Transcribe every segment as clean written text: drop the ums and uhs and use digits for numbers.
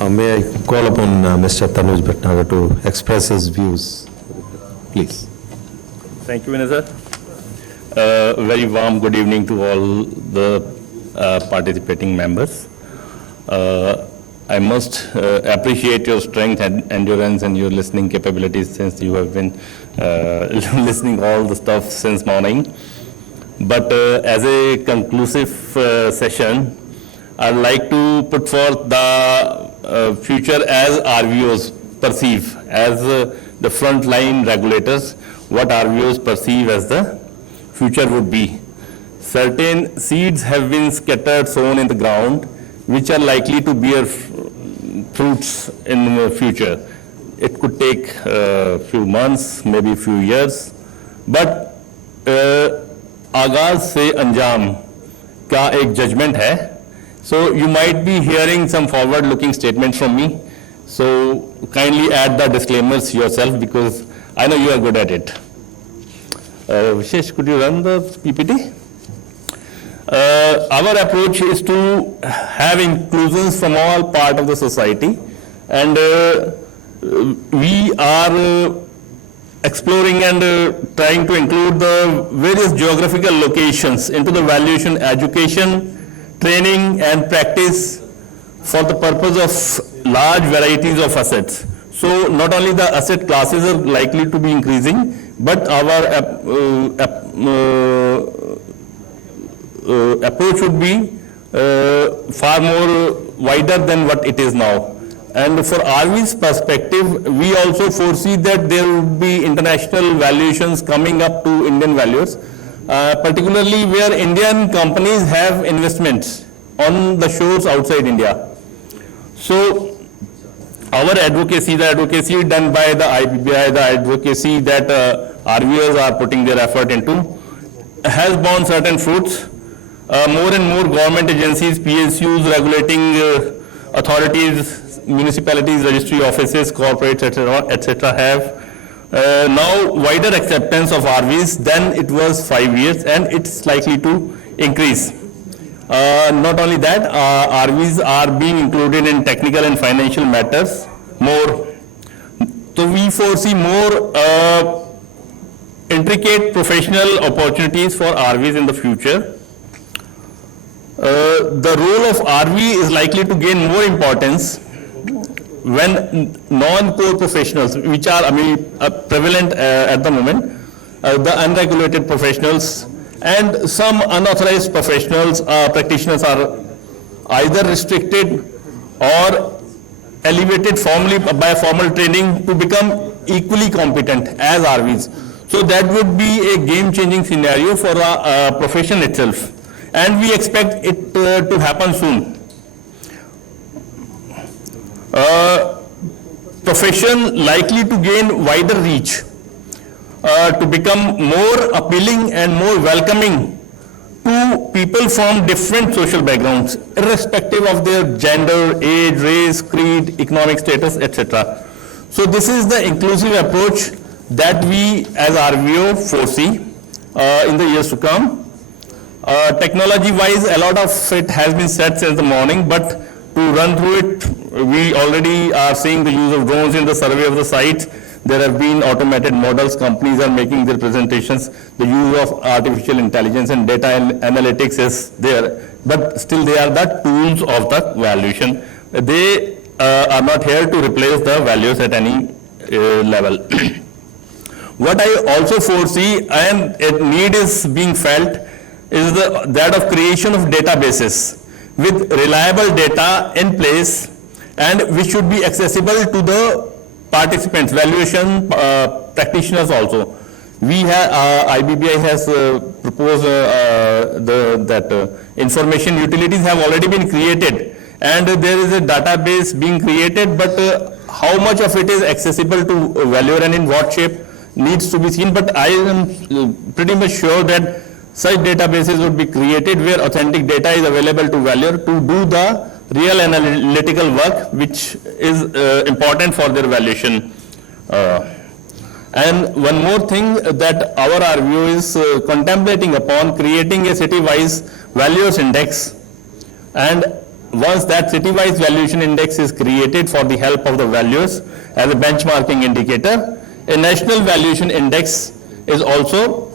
May I call upon Mr. Tanuj Bhatnagar to express his views, please. Thank you, Minister. Very warm good evening to all the participating members. I must appreciate your strength and endurance and your listening capabilities since you have been listening all the stuff since morning. But as a conclusive session, I'd like to put forth the future as RVOs perceive, as the frontline regulators, what RVOs perceive as the future would be. Certain seeds have been scattered, sown in the ground, which are likely to bear fruits in the future. It could take a few months, maybe a few years, but आगाज से अंजाम का एक judgment है. So you might be hearing some forward-looking statements from me. So kindly add the disclaimers yourself because I know you are good at it. Vishesh, could you run the PPT? Our approach is to have inclusions from all part of the society, and we are exploring and trying to include the various geographical locations into the valuation, education, training and practice for the purpose of large varieties of assets. So not only the asset classes are likely to be increasing, but our approach would be far more wider than what it is now. And for RV's perspective, we also foresee that there would be international valuations coming up to Indian values, particularly where Indian companies have investments on the shores outside India. So our advocacy, the advocacy done by the IBBI, the advocacy that RVOs are putting their effort into, has borne certain fruits. More and more government agencies, PSUs, regulating authorities, municipalities, registry offices, corporates, etc. have now wider acceptance of RVs than it was 5 years, and it's likely to increase. Not only that, RVs are being included in technical and financial matters more. So we foresee more intricate professional opportunities for RVs in the future. The role of RV is likely to gain more importance when non-core professionals, which are prevalent at the moment, the unregulated professionals and some unauthorized professionals, practitioners are either restricted or elevated formally by formal training to become equally competent as RVs. So that would be a game-changing scenario for the profession itself, and we expect it to happen soon. Profession likely to gain wider reach, to become more appealing and more welcoming to people from different social backgrounds, irrespective of their gender, age, race, creed, economic status, etc. So this is the inclusive approach that we as RVO foresee in the years to come. Technology-wise, a lot of it has been said since the morning, but to run through it, we already are seeing the use of drones in the survey of the sites. There have been automated models, companies are making their presentations, the use of artificial intelligence and data analytics is there, but still they are the tools of the valuation. They are not here to replace the values at any level. What I also foresee, and a need is being felt, is that of creation of databases with reliable data in place, and which should be accessible to the participants, valuation practitioners also. We have, IBBI has proposed that information utilities have already been created, and there is a database being created, but how much of it is accessible to valuer and in what shape needs to be seen. But I am pretty much sure that such databases would be created where authentic data is available to valuer to do the real analytical work, which is important for their valuation. And one more thing that our RVO is contemplating upon, creating a city-wise valuers index, and once that city-wise valuation index is created for the help of the valuers as a benchmarking indicator, a national valuation index is also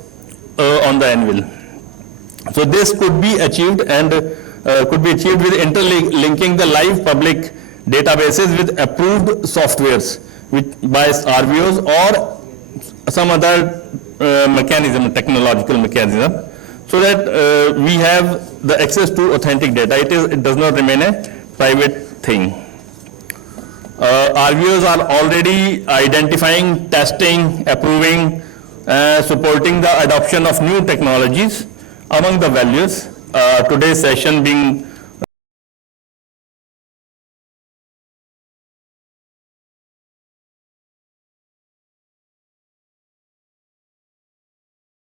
on the anvil. So this could be achieved with interlinking the live public databases with approved softwares by RVOs or some other technological mechanism, so that we have the access to authentic data. It does not remain a private thing. RVOs are already identifying, testing, approving, supporting the adoption of new technologies among the values. Today's session being